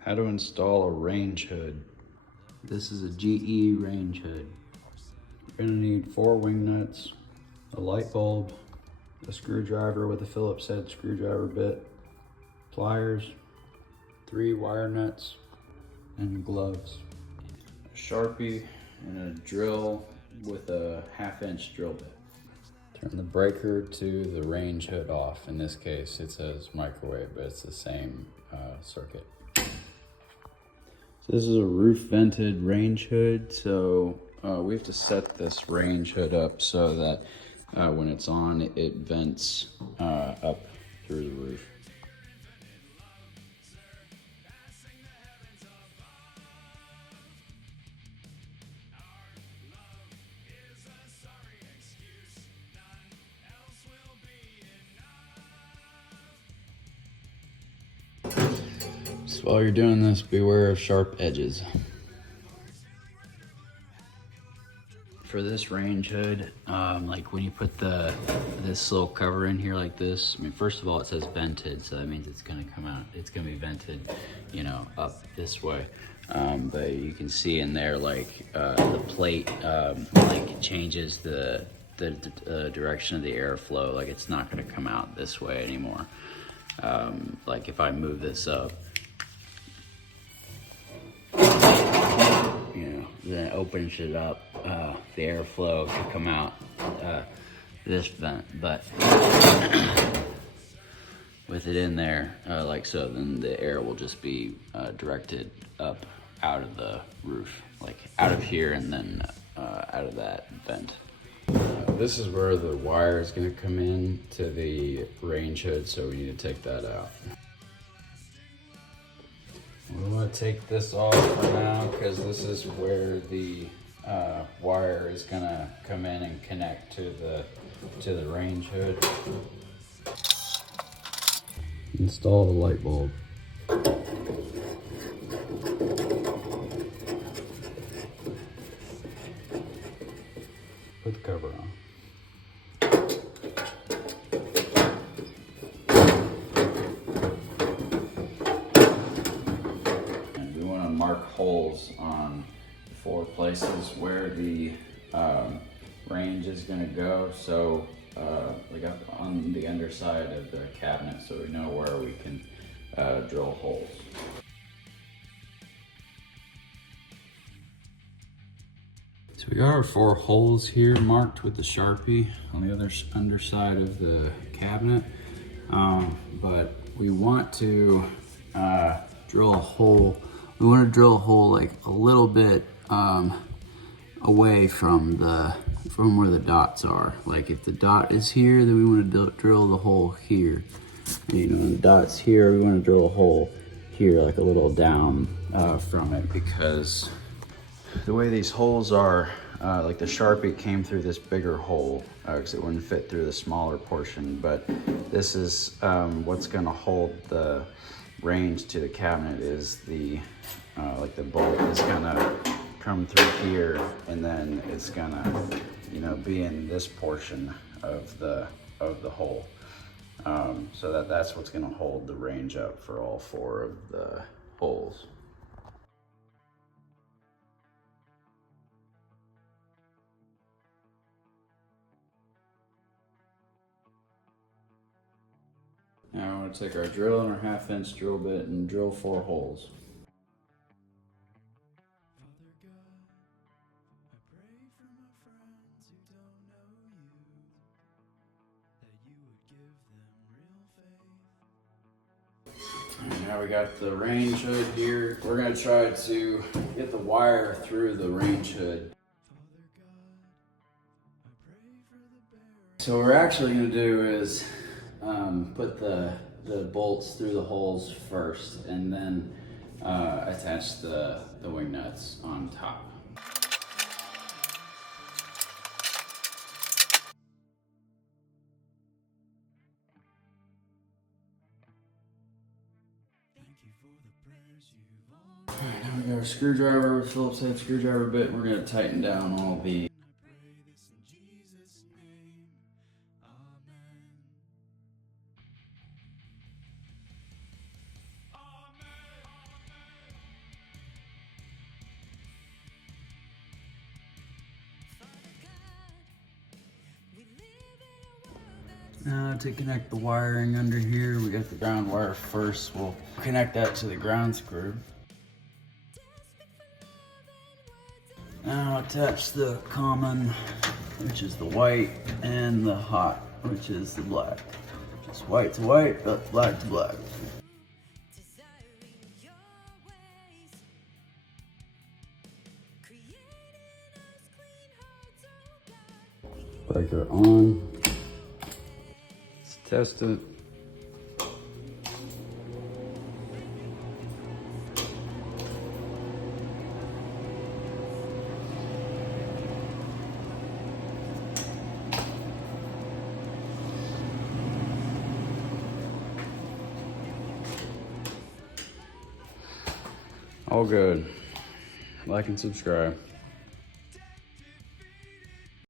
How to install a range hood. This is a GE range hood. You're gonna need 4 wing nuts, a light bulb, a screwdriver with a Phillips head screwdriver bit, pliers, 3 wire nuts, and gloves. A Sharpie and a drill with a 1/2-inch drill bit. Turn the breaker to the range hood off. In this case, it says microwave, but it's the same circuit. So this is a roof vented range hood. So we have to set this range hood up so that when it's on, it vents up through the roof. So while you're doing this, beware of sharp edges. For this range hood, like when you put this little cover in here like this, I mean, first of all, it says vented, so that means it's gonna come out, it's gonna be vented, you know, up this way. But you can see in there, like the plate, like changes the direction of the airflow. Like it's not gonna come out this way anymore. Like if I move this up, then it opens it up, the airflow to come out this vent, but with it in there like so, then the air will just be directed up out of the roof, like out of here and then out of that vent. This is where the wire is going to come in to the range hood, so we need to take that out. We want to take this off for now because this is where the wire is going to come in and connect to the range hood. Install the light bulb. Put the cover on. Mark holes on 4 places where the range is going to go, so like up on the underside of the cabinet, so we know where we can drill holes. So we got our 4 holes here marked with the Sharpie on the other underside of the cabinet, but we want to drill a hole. We want to drill a hole like a little bit away from where the dots are. Like if the dot is here, then we want to drill the hole here. And, you know, when the dot's here, we want to drill a hole here, like a little down from it, because the way these holes are, like the Sharpie came through this bigger hole because it wouldn't fit through the smaller portion, but this is what's going to hold the range to the cabinet is the like the bolt is gonna come through here, and then it's gonna, you know, be in this portion of the hole, so that's what's gonna hold the range up for all 4 of the holes. Now I want to take our drill and our 1/2-inch drill bit and drill 4 holes. And now we got the range hood here. We're going to try to get the wire through the range hood. So what we're actually going to do is put the bolts through the holes first, and then attach the wing nuts on top. Alright, now we got our screwdriver with Phillips head screwdriver bit. We're going to tighten down all the to connect the wiring under here. We got the ground wire first. We'll connect that to the ground screw. Now attach the common, which is the white, and the hot, which is the black. Just white to white, but black to black. Breaker on. Let's test it. All good. Like and subscribe.